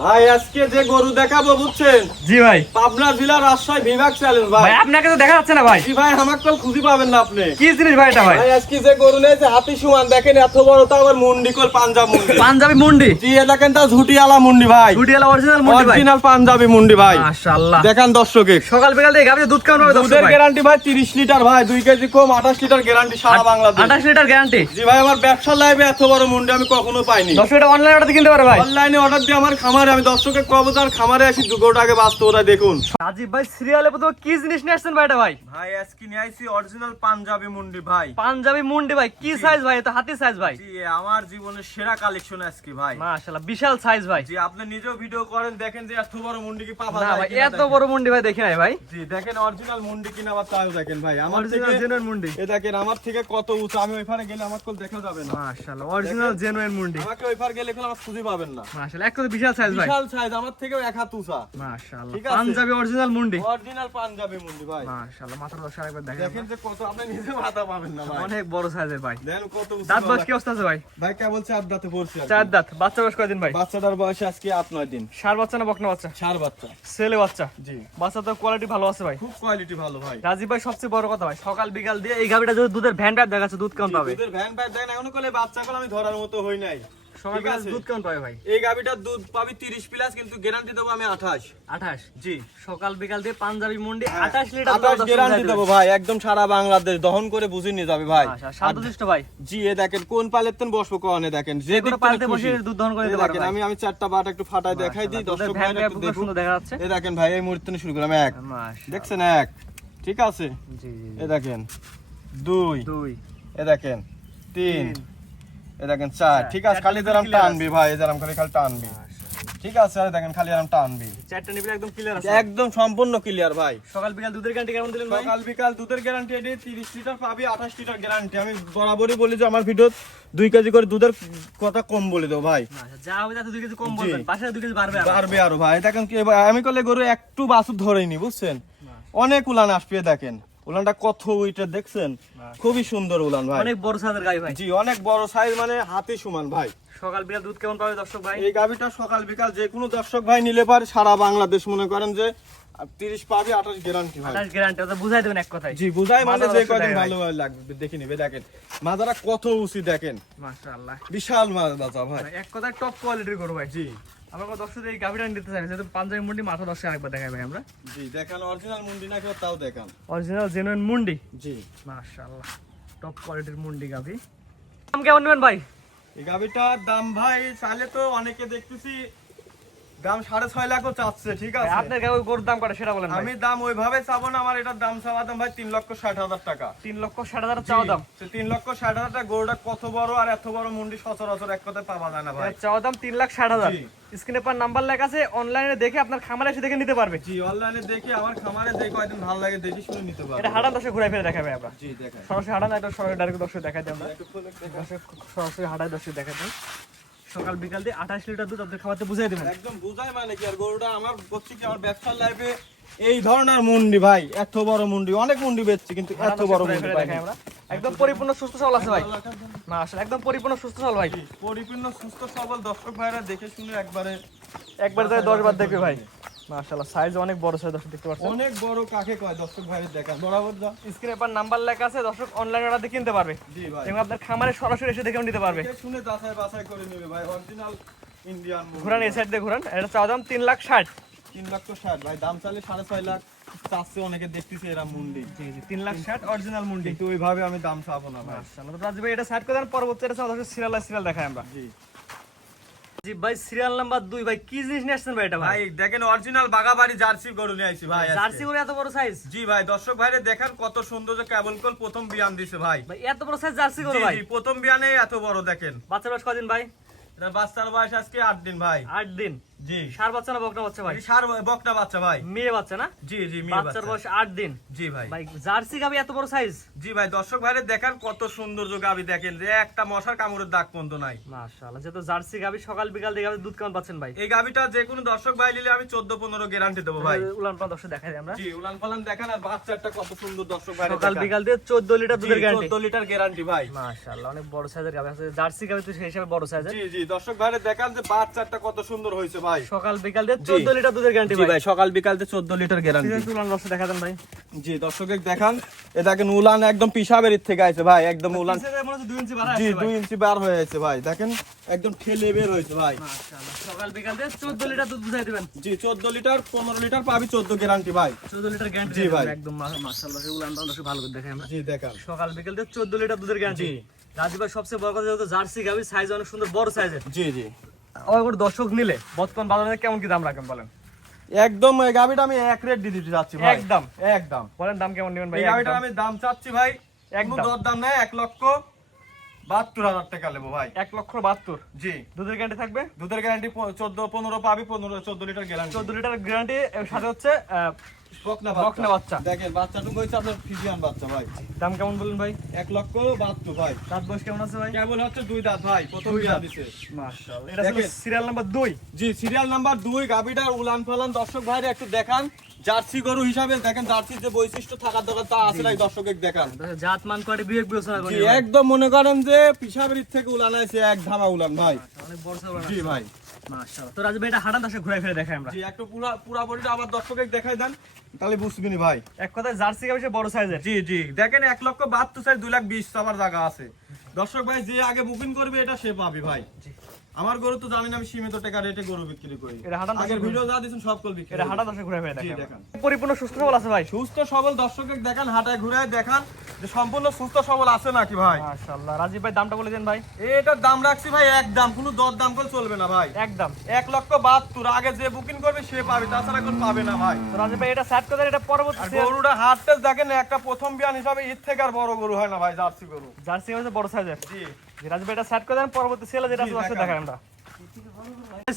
ভাই আজকে যে গরু দেখাবো বুঝছেন? জি ভাই। পাবনা জেলা রাজশাহী বিভাগ চ্যালেঞ্জ ভাই। ভাই আপনাকে তো দেখা যাচ্ছে না ভাই। জি ভাই আমাকে কল খুঁজে পাবেন না আপনি। কি জিনিস ভাই এটা ভাই? ভাই আজকে যে গরু নিয়েছে হাতি সমান দেখেন এত বড় তো আমার মুন্ডি কল পাঞ্জাব মুন্ডি। পাঞ্জাবি মুন্ডি। জি এটা কিন্তু ঝুটিয়ালা মুন্ডি ভাই। ঝুটিয়ালা অরিজিনাল মুন্ডি ভাই। অরিজিনাল পাঞ্জাবি মুন্ডি ভাই। মাশাআল্লাহ। দেখেন দর্শকে। সকাল বিকাল থেকে গাবিতে দুধ কেমন পাবে দর্শক দুধের ভাই? গ্যারান্টি ভাই 30 লিটার ভাই, 2 কেজি কম 28 লিটার গ্যারান্টি সারা বাংলাদেশ। 28 litre guarantee. জি ভাই আমার ব্যবসা লাইভে এত বড় মুন্ডি আমি কখনো পাইনি। দর্শক এটা অনলাইন অর্ডার কিনতে পারে ভাই। অনলাইনে অর্ডার দিয়ে আমার খামারে আমি দর্শকের কবজার খামারে আসি 2 গরুটা আগে বাঁচতে ওরা দেখুন। রাজীব ভাই সিরিয়ালে প্রথম কি জিনিস নিয়ে আসছেন ভাই এটা ভাই? ভাই আজকে নিয়ে আইছি অরিজিনাল পাঞ্জাবি মুন্ডি ভাই। পাঞ্জাবি মুন্ডি ভাই কি সাইজ ভাই? এটা হাতি সাইজ ভাই। জি আমার জীবনের সেরা কালেকশন আজকে ভাই। মাশাআল্লাহ বিশাল সাইজ ভাই। জি আপনি নিজেও ভিডিও করেন দেখেন যে এত বড় মুন্ডি কি পাওয়া না যায় ভাই কিনা এত দেখেন। বড় মুন্ডি ভাই দেখি নাই ভাই। জি দেখেন অরিজিনাল মুন্ডি কিনা আবার তাও দেখেন ভাই আমার অরিজিনাল থেকে জেনুইন মুন্ডি। এ দেখেন আমার থেকে কত উঁচু, আমি ওইখানে গেলে আমার কোল দেখা যাবে না। মাশাআল্লাহ অরিজিনাল জেনুইন মুন্ডি। আমাকে ওইখানে গেলে কোন আমার খুঁজে পাবেন না। মাশাআল্লাহ একদম বিশাল সাইজ ভাই। বিশাল সাইজ আমার থেকেও এক হাত উঁচা। মাশাআল্লাহ ঠিক আছে। পাঞ্জাবি অরিজিনাল মুন্ডি। অরিজিনাল পাঞ্জাবি মুন্ডি ভাই। মাশাআল্লাহ মাত্র 10 একবার দেখেন। দেখেন যে কত আপনি নিজে মাথা পাবেন না ভাই। অনেক বড় সাইজের ভাই। দেখেন কত উঁচু। দাঁত বয়স কি অবস্থা আছে ভাই? ভাই কেবল 4 দাঁতে পড়ছে আর কি। 4 দাঁত। বাচ্চা বয়স কয়দিন ভাই? বাচ্চাটার বয়স আজকে 8-9 দিন। ষাঁড় বাচ্চা না বকনা বাচ্চা? ষাঁড় বাচ্চা। ছেলে বাচ্চা। জি বাচ্চা তো কোয়ালিটি ভালো আছে ভাই। খুব কোয়ালিটি ভালো ভাই। রাজীব ভাই সবচেয়ে বড় কথা ভাই সকাল বিকাল দিয়ে এই গাবিটা যদি দুধের ভ্যান প্যাপ দেখাচ্ছে দুধ কেমন পাবে? দুধের ভ্যান পাইপ দেখেন এখনো কোলে বাচ্চা কোলে আমি ধরার মতো হই নাই। সকাল ঠিক বিকাল আছে। দুধ কেমন পাবে ভাই? এই গাবিটার দুধ পাবি 30 প্লাস কিন্তু গ্যারান্টি দেবো আমি 28। 28। জি সকাল বিকাল দিয়ে পাঞ্জাবি মুন্ডি 28 লিটার 28 গ্যারান্টি দেবো ভাই, একদম সারা বাংলাদেশ দহন করে বুঝে নিয়ে যাবে ভাই। আচ্ছা শান্তশিষ্ট ভাই। জি এ দেখেন কোন পালেতেন বসবো কোনে দেখেন যে কোনো পালতে বসে দুধ দহন করে দিতে পারবে দেখেন আমি 4টা বাট একটু ফাটায় দেখাই দিই দর্শক ভ্যান ভাইরা প্যাপ একটু খুব দেখুন। সুন্দর দেখা যাচ্ছে। এই দেখেন ভাই এই মুহূর্তে শুরু করলাম 1 মাশাআল্লাহ। দেখছেন 1 ঠিক আছে। জি জি এই দেখেন 2 2 এ দেখেন 3 এ দেখেন 4 ঠিক আছে। খালি দাঁড়াম টানবি ভাই, এই দাঁড়াম করে খালি টানবি ঠিক আছে। আর দেখেন খালি আরাম টানবি, চারটা নিবিল একদম ক্লিয়ার আছে। একদম সম্পূর্ণ ক্লিয়ার ভাই। সকাল বিকাল দুধের গ্যারান্টি কেমন দিলেন ভাই? সকাল বিকাল দুধের গ্যারান্টি এটি 30 লিটার পাবি 28 লিটার গ্যারান্টি। আমি বরাবরই বলি যে আমার ভিডিও 2 কেজি করে দুধের কথা কম বলে দেবো ভাই। আচ্ছা যা হবে তাতে 2 কেজি কম বলবেন, বাসায় 2 কেজি বাড়বে আর। পারবে আরো ভাই। দেখেন কি আমি করলে গরু একটু বাছুর ধরেইনি বুঝছেন, অনেক উলান আসবে। দেখেন উলানটা কত ওইটা দেখছেন, খুবই সুন্দর উলান ভাই। অনেক বড় সাইজের গাই ভাই। জি অনেক বড় সাইজ মানে হাতি সমান ভাই। সকাল বিকাল দুধ কেমন পাবে দর্শক ভাই? এই গাভিটা সকাল বিকাল যে কোনো দর্শক ভাই নিলে পারে সারা বাংলাদেশ মনে করেন যে 30 পাবি 28 গ্যারান্টি ভাই। 28 গ্যারান্টি ওটা বুঝাই দেবেন এক কথায়। জি বুঝাই মানে মাজারা যে অবশ্যই কয়দিন দেয় ভাই। ভালো লাগবে দেখে নিবে। দেখেন মাজারা কত উঁচু দেখেন, মাশাআল্লাহ বিশাল মাজা ভাই। এক কথায় টপ কোয়ালিটির গরু ভাই। জি আমরা দর্শকদের এই গাভিটা নিতে চাই যেহেতু পাঞ্জাবি মুন্ডি মাথা দর্শক একবার দেখাই ভাই আমরা। জি দেখান অরিজিনাল মুন্ডি না কেউ তাও দেখান। অরিজিনাল জেনুইন মুন্ডি। জি মাশাআল্লাহ টপ কোয়ালিটির মুন্ডি গাভি। দাম কেমন নেবেন ভাই? এই গাভিটার দাম ভাই চাইলে তো অনেকে দেখতেছি দাম 6.5 লাখও চাচ্ছে ঠিক আছে। আপনার গাভি গরুর দাম কত সেটা বলেন ভাই। আমি দাম ওইভাবে চাবো না, আমার এটার দাম চাওয়া দাম ভাই 3,60,000 টাকা। 3,60,000 চাওয়া দাম। 3,60,000 টাকা। গরুটা কত বড় আর এত বড় মুন্ডি সচরাচর এক কথায় পাওয়া যায় না ভাই। চাওয়া দাম 3,60,000। জি। স্ক্রিনে পার নাম্বার লেখা আছে, অনলাইনে দেখে আপনার খামারে এসে দেখে নিতে পারবে। জি অনলাইনে দেখি আমার খামারে দেখি কয়দিন ভালো লাগে দেখি শুনে নিতে পারবো। এটা হাঁটান দর্শক ঘুরে ফিরে দেখাবে আমরা। জি দেখেন সরাসরি হাঁটান একটা সরাসরি ডাইরেক্ট দর্শক দেখাই দিই আমরা। একটু খুলে দেখেন। দর্শক সরাসরি হাঁটায় দর্শক দেখাই দিই। সকাল বিকাল দিয়ে 28 লিটার দুধ আপনাদের খাওয়াতে বুঝাই দেবেন। একদম বুঝাই মানে কি আর গরুটা আমার বলছি কি আমার ব্যবসার লাইফে এই ধরনের মুন্ডি ভাই, এত বড় মুন্ডি, অনেক মুন্ডি বেচছি কিন্তু এত বড় মুন্ডি পাই দেখাই আমরা। একদম পরিপূর্ণ সুস্থ সবল আছে ভাই। না আসলে একদম পরিপূর্ণ সুস্থ সবল ভাই। পরিপূর্ণ সুস্থ সবল দর্শক ভাইরা দেখে শুনে একবারে একবার ধরে 10 বার দেখবে ভাই। মাশাআল্লাহ সাইজ অনেক বড় সাইজ দর্শক দেখতে পাচ্ছেন। অনেক বড় কাকে কয় দর্শক ভাইরা দেখান বরাবর যা। স্ক্রিনে পার নাম্বার লেখা আছে, দর্শক অনলাইন অর্ডার দিয়ে কিনতে পারবে জি ভাই এবং আপনার খামারে সরাসরি এসে দেখেও নিতে পারবে। দেখে শুনে যাচাই বাছাই করে নেবে ভাই। অরিজিনাল ইন্ডিয়ান মুন্ডি। ঘুরান এই সাইড দিয়ে ঘুরান। এটা চাওয়া দাম 3,60,000। 3,60,000 ভাই, দাম চাইলে 6.5 লাখ চাচ্ছে অনেকে দেখতেছে এরা মুন্ডি। জি জি 3,60,000 অরিজিনাল মুন্ডি। কিন্তু ওইভাবে আমি দাম চাবো না ভাই। মাশাআল্লাহ তো রাজীব ভাই এটা সাইড করে দেন, পরবর্তী এটা দর্শক সিরিয়াল দেখাই আমরা। জি জি ভাই সিরিয়াল নাম্বার 2 ভাই কি জিনিস নিয়ে আসছেন ভাই এটা ভাই? ভাই দেখেন অরিজিনাল বাগাবাড়ি জার্সি গরু নিয়ে আইছি ভাই আজকে। জার্সি করে এত বড় সাইজ? জি ভাই দর্শক ভাইরে দেখেন কত সুন্দর যে কেবল কল প্রথম বিয়ান দিছে ভাই। ভাই এত বড় সাইজ জার্সি করে জি, ভাই? জি, প্রথম বিয়ানে এত বড় দেখেন। বাচ্চার বয়স কদিন ভাই? এটা বাচ্চার বয়স আজকে 8 দিন ভাই। 8 দিন। জি ষাঁড় বাচ্চা না বকনা বাচ্চা ভাই? এই সার বকনা বাচ্চা ভাই। মেয়ে বাচ্চা না? জি জি মেয়ে বাচ্চার বাচ্চা। বয়স 8 দিন। জি ভাই ভাই জার্সি গাবি এত বড় সাইজ? জি ভাই দর্শক ভাইরে দেখেন কত সুন্দর যে গাবি দেখেন যে একটা মশার কামড়ের দাগ পর্যন্ত নাই। মাশাআল্লাহ যেহেতু জার্সি গাবি সকাল বিকাল দিয়ে গাবি দুধ কেমন পাচ্ছেন ভাই? এই গাবিটা যে কোনো দর্শক ভাই নিলে আমি 14-15 গ্যারান্টি দেবো ভাই। উলান পালান দর্শক দেখাই দিই আমরা। জি উলান পালান দেখেন আর বাচ্চাটা কত সুন্দর দর্শক ভাইরে সকাল দেখেন। বিকাল দিয়ে 14 লিটার দুধের গ্যারান্টি। 14 লিটার গ্যারান্টি ভাই। মাশাআল্লাহ অনেক বড় সাইজের গাবি আছে। জার্সি গাবি তো সেই হিসাবে বড় সাইজের। জি জি দর্শক ভাইরে দেখান যে বাচ্চাটা কত সুন্দর হয়েছে ভাই। সকাল বিকাল দিয়ে 14 লিটার দুধের গ্যারান্টি জি ভাই, সকাল বিকাল দিয়ে 14 লিটার গ্যারান্টি। সিরিয়াল উলান দর্শক দেখা দেন ভাই। জি দর্শকের দেখান, এ দেখেন উলান একদম পিসাবের থেকে আইছে ভাই, একদম উলান। মনে হচ্ছে 2 ইঞ্চি বাড়া জি আছে ভাই। 2 ইঞ্চি বার হয়ে আছে ভাই, দেখেন একদম ঠেলে বের হয়েছে ভাই। মাশাআল্লাহ, সকাল বিকাল দিয়ে 14 লিটার দুধ বুঝাই দিবেন। জি 14 লিটার 15 লিটার পাবি, 14 গ্যারান্টি ভাই। 14 লিটার গ্যারান্টি জি ভাই। একদম মাশাআল্লাহ, সেই উলান দর্শক ভালো করে দেখেন আমরা। জি দেখান। সকাল বিকাল দিয়ে 14 লিটার দুধের গ্যারান্টি। রাজীব ভাই সবচেয়ে বড় কথা যেহেতু জার্সি গাভী, সাইজ অনেক সুন্দর, বড় সাইজের। জি জি। ওই দর্শক নিলে বর্তমান বাজারে কেমন কি দাম রাখেন বলেন? একদম এই গাবিটা আমি এক রেট দিয়ে দিতে যাচ্ছি ভাই, একদম একদম। বলেন দাম কেমন নেবেন ভাই? এই গাবিটা আমি দাম চাচ্ছি ভাই, একদম। একদম দর দাম নাই, 1,72,000 টাকা নেবো ভাই। 1,72,000। জি দুধের গ্যারান্টি থাকবে? দুধের গ্যারান্টি 14-15 পাবি, 14 লিটার গ্যারান্টি। 14 লিটার গ্যারান্টি, এর সাথে হচ্ছে বকনা বকনা বাচ্চা। দেখেন বাচ্চাটুকু হচ্ছে আপনার ফিজিয়ান বাচ্চা ভাই। দাম কেমন বলুন ভাই? 1,72,000 ভাই। দাঁত বয়স কেমন আছে ভাই? কেবল হচ্ছে 2 দাঁত ভাই, প্রথম দুই বিয়া দাঁত। দিছে। মাশাআল্লাহ, এটা ছিল দেখেন। Serial number 2। জি সিরিয়াল নাম্বার 2 গাবিটার উলান ফালান দর্শক ভাইরা একটু দেখান। জার্সি গরু হিসাবে দেখেন, জার্সির যে বৈশিষ্ট্য থাকার দরকার তা আছে নাই, দর্শকের দেখান। জাত মান কোয়ালিটি বিবেক বিবেচনা করে জি একদম মনে করেন যে পিসাবের থেকে উলান আছে, এক ধামা উলান ভাই। অনেক বড় সড়। জি ভাই। মাশাআল্লাহ, তো রাজু ভাই এটা হাঁটান দর্শক ঘুরে ফিরে দেখাই আমরা। জি একটু পুরা বডিটা আবার দর্শকের দেখাই দেন, তাহলে বুঝবিনি ভাই। এক কথায় জার্সি গাভী সে বড় সাইজের। জি জি দেখেন 1,72,000 চাই, 2,20,000 সবার জায়গা আছে। দর্শক ভাই যে আগে বুকিং করবে এটা সে পাবে ভাই। আমার গরু তো জানেন আমি সীমিত টাকা রেটে গরু বিক্রি করি। এটা হাঁটান আগের ভিডিও যা দিছেন সব কল বিক্রি। এটা হাঁটা দর্শক ঘুরে ফিরে জি দেখাই দেখান। আমরা। পরিপূর্ণ সুস্থ সবল আছে ভাই? সুস্থ সবল দর্শকের দেখান, হাঁটায় ঘুরায় দেখান যে সম্পূর্ণ সুস্থ সবল আছে নাকি ভাই। মাশাআল্লাহ, রাজীব ভাই দামটা বলে দেন ভাই। এটার দাম রাখছি ভাই একদম, কোনো দর দাম করে চলবে না ভাই। একদম 1,72,000 আগে যে বুকিং করবে সে পাবে, তাছাড়া কোন পাবে না ভাই। তো রাজীব ভাই এটা সেট করে দেন, এটা পরবর্তী আর গরুটা হাটটা দেখেন, একটা প্রথম বিয়ান হিসাবে ঈদ থেকে আর বড় গরু হয় না ভাই, জার্সি গরু। জার্সি গাভী বড় সাইজের। জি জি রাজীব ভাই এটা সেট করে দেন, পরবর্তী সেলে যেটা জি, আছে দেখান। দেখাই আমরা।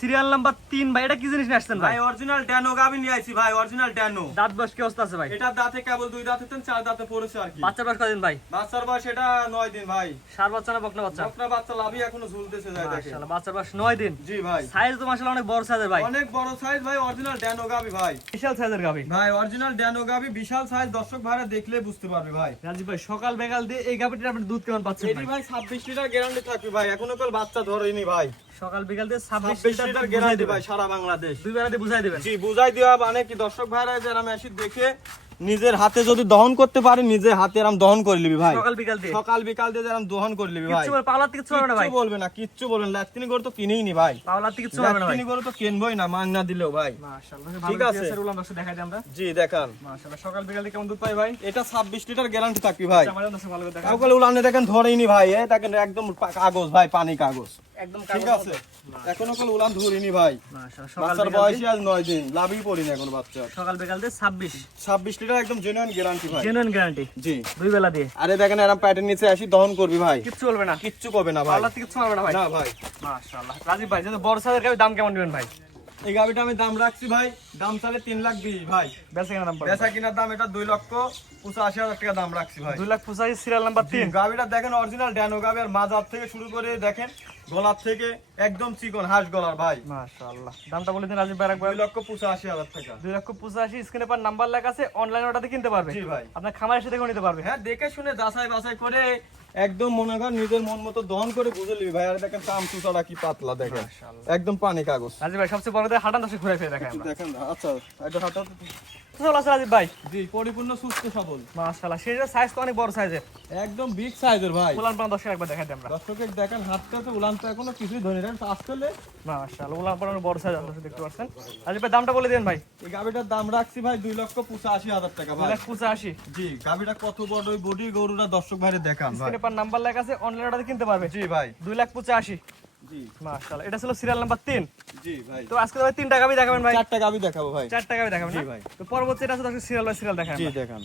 সিরিয়াল নাম্বার 3 ভাই, এটা কি জিনিস নিয়ে আসছেন ভাই? ভাই অরিজিনাল ড্যানো গাবি নিয়ে আইছি ভাই, অরিজিনাল ড্যানো। দাঁত বয়স কি অবস্থা আছে ভাই? এটা দাঁতে কেবল 2 দাঁতে 4 দাঁতে পড়েছে আর কি। বাচ্চার বয়স কতদিন ভাই? বাচ্চার বয়স এটা 9 দিন ভাই। সার বাচ্চা না বকনা বাচ্চা? বকনা বাচ্চা লাভি এখনো ঝুলতেছে যায় দেখেন। মাশাআল্লাহ, বাচ্চার বয়স 9 দিন। জি ভাই। সাইজ তো মাশাআল্লাহ অনেক বড় সাইজের ভাই। অনেক বড় সাইজ ভাই, অরিজিনাল ড্যানো গাবি ভাই। বিশাল সাইজের গাভী। ভাই অরিজিনাল ড্যানো গাবি বিশাল সাইজ, দর্শক ভাইরা দেখলে বুঝতে পারবে ভাই। রাজীব ভাই সকাল বেকাল দিয়ে এই গাভীটার আপনি দুধ কেমন পাচ্ছেন এটি ভাই? ভাই 26 লিটার গ্যারান্টি থাকবে ভাই, এখনো কাল বাচ্চা ধরেনি ভাই। সকাল বিকাল দিয়ে 26 26 লিটার লিটার গ্যারান্টি ভাই সারা বাংলাদেশ। দুই বেলা দিয়ে বুঝাই দিবেন। জি বুঝাই দেওয়া মানে কি, দর্শক ভাইরা যারা মেশিন দেখে নিজের হাতে যদি দহন করতে পারে, নিজের হাতে এরম দহন করে নিবি ভাই। সকাল বিকাল দিয়ে সকাল বিকাল দিয়ে এরম দহন করে নিবি ভাই। কিচ্ছু বল পাওলার থেকে কিছু হবে না ভাই। কিচ্ছু বলবে না, কিচ্ছু বলবেন না। লাত্তিনি গরু তো কিনেই নি ভাই, পাওলার থেকে কিছু হবে না ভাই। লাত্তিনি গরু তো কিনবই না, মান না দিলেও ভাই। মাশাআল্লাহ, ঠিক ভালো আছে। আছে উলান দর্শক দেখাই দিই আমরা। জি দেখান। মাশাআল্লাহ, সকাল বিকাল দিয়ে কেমন দুধ পাই ভাই? এটা 26 লিটার গ্যারান্টি থাকবে ভাই। আমার দর্শক ভালো করে দেখাই। কাউকে উলানে দেখেন ধরেইনি ভাই, দেখেন একদম কাগজ ভাই, পানি কাগজ। একদম ঠিক আছে, এখনো কাল উলান ধরিনি ভাই। মাশাআল্লাহ, সকাল বাচ্চার বিকাল বয়সই আজ 9 দিন, লাভই পড়িনি এখন বাচ্চা। সকাল বিকাল দিয়ে 26 লিটার একদম জেনুইন গ্যারান্টি ভাই। জেনুইন গ্যারান্টি জি। দুই বেলা দিয়ে আরে দেখেন এরম প্যাটের নিচে আসি দহন করবি ভাই, কিচ্ছু বলবে না। কিচ্ছু করবে না ভাই। পাওলার থেকে কিছু হবে না ভাই। না ভাই। মাশাআল্লাহ, রাজীব ভাই যেহেতু বড় সাইজের গাভী, দাম কেমন নেবেন ভাই? এই গাবিটা আমি দাম রাখছি ভাই, দাম চালে 3,20,000 ভাই। বেচা কেনা দাম পড়বে? বেচা কিনার দাম এটা 2,85,000 টাকা দাম রাখছি ভাই। 2,85,000 সিরিয়াল নাম্বার 3। গাবিটা দেখেন অরিজিনাল ড্যানো গাবি, আর মাজার থেকে শুরু করে দেখেন গলার থেকে একদম চিকন হাঁস গলার ভাই। মাশাআল্লাহ, দামটা বলে দিন রাজীব ভাই একবার। 2,85,000 টাকা। 2,85,000 স্ক্রিনে পার নাম্বার লেখা আছে, অনলাইন অর্ডারে কিনতে পারবে। জি ভাই। আপনার খামার এসে দেখে নিতে পারবে। হ্যাঁ দেখে শুনে যাচাই বাছাই করে একদম মনে কর নিজের মন মতো দহন করে বুঝে নিবি ভাই। আর দেখেন কাম চুচাটা কি পাতলা দেখেন, একদম পানি কাগজ। রাজীব ভাই সবচেয়ে বড় হাঁটান দশে ঘুরে ফিরে দেখাই আমরা। দেখেন আচ্ছা এটা হাঁটা চলো আছে রাজীব ভাই। জি পরিপূর্ণ সুস্থ সবল, মাশাআল্লাহ, সেই সাইজ তো অনেক বড় সাইজের। একদম বিগ সাইজের ভাই। উলান পানা দশে একবার দেখাই দিই আমরা। দর্শকের দেখেন হাতটা তো উলান তো এখনো কিছুই ধরে নেন, আসলে মাশাআল্লাহ, উলান পানা বড় সাইজ আপনারা দেখতে পাচ্ছেন। রাজীব ভাই দামটা বলে দেন ভাই। এই গাবিটার দাম রাখছি ভাই 2,85,000 টাকা ভাই। 2,85,000 জি গাবিটা কত বড় ওই বডি গরুটা দর্শক ভাইরে দেখান ভাই। স্ক্রিনে পার নাম্বার লেখা আছে, অনলাইন অর্ডারে কিনতে পারবে। জি ভাই। 2,85,000। জি মাশাআল্লাহ, এটা ছিল সিরিয়াল নাম্বার 3। জি ভাই। তো আজকে ভাই 3টা গাভী দেখাবেন ভাই। 4টা গাবি দেখাবো ভাই। 4টা গাভী দেখাবেন জি না ভাই। তো পরবর্তী এটা আছে দর্শক সিরিয়াল বাই সিরিয়াল দেখাবেন। জি দেখান।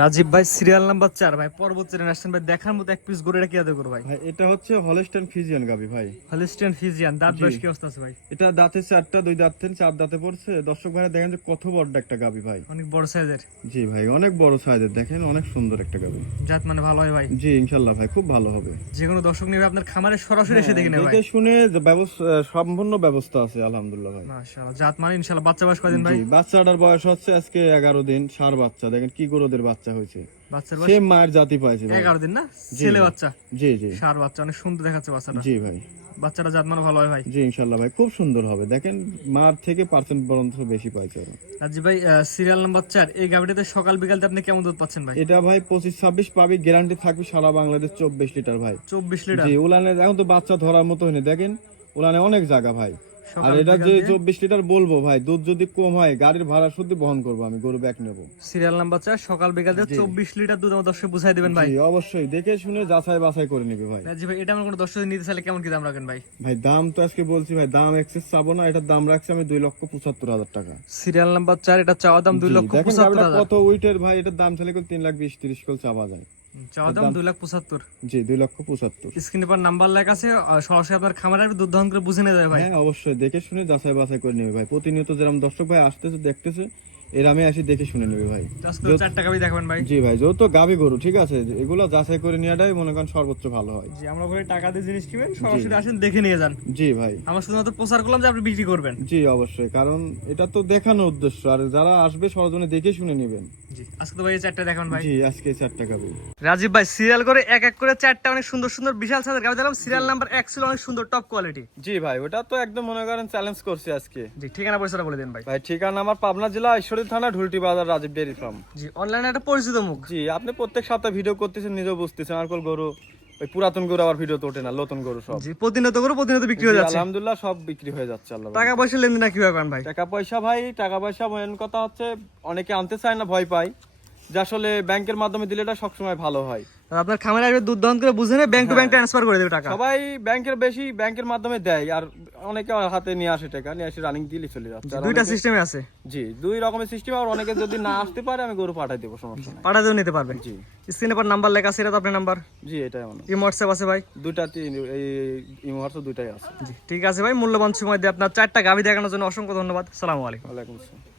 রাজীব ভাই সিরিয়াল নাম্বার 4 ভাই, পরবর্তী জেনারেশন ভাই দেখার মতো এক পিস গরু, এটা কি আদর করো ভাই? ভাই এটা হচ্ছে হলস্টাইন ফ্রিজিয়ান গাবি ভাই। হলিস্টিয়ান ফিজিয়ান, দাঁত জি। বয়স কি অবস্থা আছে ভাই? এটা দাঁতে 4টা, 2 দাঁত থেকে 4 দাঁতে পড়ছে। দর্শক ভাইরা দেখেন যে কত বড় একটা গাবি ভাই। অনেক বড় সাইজের। জি ভাই অনেক বড় সাইজের, দেখেন অনেক সুন্দর একটা গাবি। জাত মানে ভালো হয় ভাই। জি ইনশাআল্লাহ ভাই খুব ভালো হবে। যে কোনো দর্শক নেবে আপনার খামারে সরাসরি এসে দেখে নেবে ভাই। দেখে শুনে সম্পূর্ণ ব্যবস্থা আছে আলহামদুলিল্লাহ ভাই। মাশাআল্লাহ, জাত মানে ইনশাআল্লাহ। বাচ্চা বয়স কয়দিন ভাই? জি বাচ্চাটার বয়স হচ্ছে আজকে 11 দিন, ষাঁড় বাচ্চা। দেখেন কি গরুদের বাচ্চা। বাচ্চা হয়েছে, বাচ্চার সেম মায়ের জাতি পাইছে ভাই। 11 দিন না, জি ছেলে ভাই। বাচ্চা, জি জি ষাঁড় বাচ্চা, অনেক সুন্দর দেখাচ্ছে বাচ্চাটা। জি ভাই, বাচ্চাটা জাত মানে ভালো হয় ভাই। জি ইনশাল্লাহ ভাই, খুব সুন্দর হবে। দেখেন মার থেকে পার্সেন্ট বরঞ্চ বেশি পাইছে ওরা। রাজীব ভাই, সিরিয়াল নাম্বার 4 এই গাভিটাতে সকাল বিকালতে আপনি কেমন দুধ পাচ্ছেন ভাই? এটা ভাই 25-26 পাবি, গ্যারান্টি থাকবে সারা বাংলাদেশ 24 লিটার ভাই। 24 লিটার। জি উলানে এখন তো বাচ্চা ধরার মতো হয়নি, দেখেন উলানে অনেক জায়গা ভাই। আর সকাল এটা বিকাল যে দিয়ে 24 লিটার বলবো ভাই, দুধ যদি কম হয় গাড়ির ভাড়া শুধু বহন করবো আমি, গরু ব্যাক নেবো। সিরিয়াল নাম্বার 4 সকাল বিকালতে 24 লিটার দুধ আমার দর্শক বুঝাই দিবেন ভাই। জি অবশ্যই, দেখে শুনে যাচাই বাছাই করে নিবে ভাই। রাজীব ভাই, এটা আমার কোনো দর্শক নিতে চাইলে কেমন কি দাম রাখেন ভাই? ভাই দাম তো আজকে বলছি ভাই, দাম এক্সেস চাবো না, এটার দাম রাখছি আমি 2,75,000 টাকা। সিরিয়াল নাম্বার 4 এটা চাওয়া দাম জি, দেখেন গাড়িটা 2,75,000। কত উইটের ভাই, এটার দাম চাইলে 3,20,30 কল চাওয়া যায়। চাওয়া দাম 2,75,000। জি 2,75,000। স্ক্রিনে পর নাম্বার লেখা আছে, সরাসরি আপনার খামারে আসবে, দুধ দহন করে বুঝে নিয়ে যাবে ভাই। হ্যাঁ অবশ্যই, দেখে শুনে যাচাই বাছাই করে নেবে ভাই। প্রতিনিয়ত যেরকম দর্শক ভাই আসতেছে দেখতেছে, এর আমি আসি দেখে শুনে নেবে ভাই। আজকে 4 টাকা দেখাবেন ভাই। জি ভাই, যেহেতু গাবি গরু ঠিক আছে, এগুলো যাচাই করে নেওয়াটাই মনে করেন সর্বোচ্চ ভালো হয়। জি, আমরা ভাই টাকা দিয়ে জিনিস কিনবেন, সরাসরি আসেন দেখে নিয়ে যান। জি ভাই, আমরা শুধুমাত্র প্রচার করলাম যে আপনি বিক্রি করবেন। জি অবশ্যই, কারণ এটা তো দেখানোর উদ্দেশ্য, আর যারা আসবে সরজনে দেখে শুনে নেবেন। জি, আজকে তো ভাই 4টা দেখাবেন ভাই। জি আজকে 4টা গাবি। রাজীব ভাই, সিরিয়াল করে এক এক করে 4টা অনেক সুন্দর সুন্দর বিশাল সাইজের গাভি দিলাম। সিরিয়াল নাম্বার 1 ছিল অনেক সুন্দর টপ কোয়ালিটি। জি ভাই, ওটা তো একদম মনে করেন চ্যালেঞ্জ করছি আজকে। জি, ঠিকানা পয়সাটা বলে দেন ভাই। ভাই ঠিকানা আমার পাবনা জেলা ঈশ্বরদী থানা ঢুলটি বাজার, রাজীব ডেয়ারি ফার্ম। জি, অনলাইনে একটা পরিচিত মুখ। জি, আপনি প্রত্যেক সপ্তাহে ভিডিও করতেছেন, নিজেও বুঝতেছেন আর কোন গরু ওই পুরাতন গরু আবার ভিডিও তো ওঠে না, নতুন গরু সব। জি, প্রতিনিয়ত করে প্রতিনিয়ত বিক্রি হয়ে জি, যাচ্ছে। আলহামদুলিল্লাহ সব বিক্রি হয়ে যাচ্ছে আল্লাহ। টাকা পয়সা লেনদেন কিভাবে করেন ভাই? টাকা পয়সা ভাই, টাকা পয়সা মেন কথা হচ্ছে অনেকে আনতে চায় না, ভয় পায়, যে আসলে ব্যাংকের মাধ্যমে দিলে এটা সবসময় ভালো হয়। আপনার খামারে আসবে, দুধ দহন করে বুঝে নেবে, ব্যাংক টু ব্যাংক ট্রান্সফার করে দেবে টাকা। সবাই ব্যাংকের বেশি ব্যাংকের মাধ্যমে দেয়, আর অনেকে হাতে নিয়ে আসে টাকা, নিয়ে আসে রানিং দিলে চলে যাচ্ছে। আর দুইটা অনেকে- সিস্টেমে আছে, জি 2 রকমের সিস্টেম, আর অনেকে যদি না আসতে পারে আমি গরু পাঠাই দেবো, সমস্যা নাই। পাঠাতেও নিতে পারবেন। জি স্ক্রিনে পর নাম্বার লেখা আছে, এটা তো আপনার নাম্বার। জি এটাই আমার। এই হোয়াটসঅ্যাপ আছে ভাই। এই ইমোহার্স দুইটাই আছে। জি, ঠিক আছে ভাই, মূল্যবান সময় দিয়ে আপনার 4টা গাভি দেখানোর জন্য অসংখ্য ধন্যবাদ। সালামু আলাইকুম। ওয়ালাইকুম আসসালাম।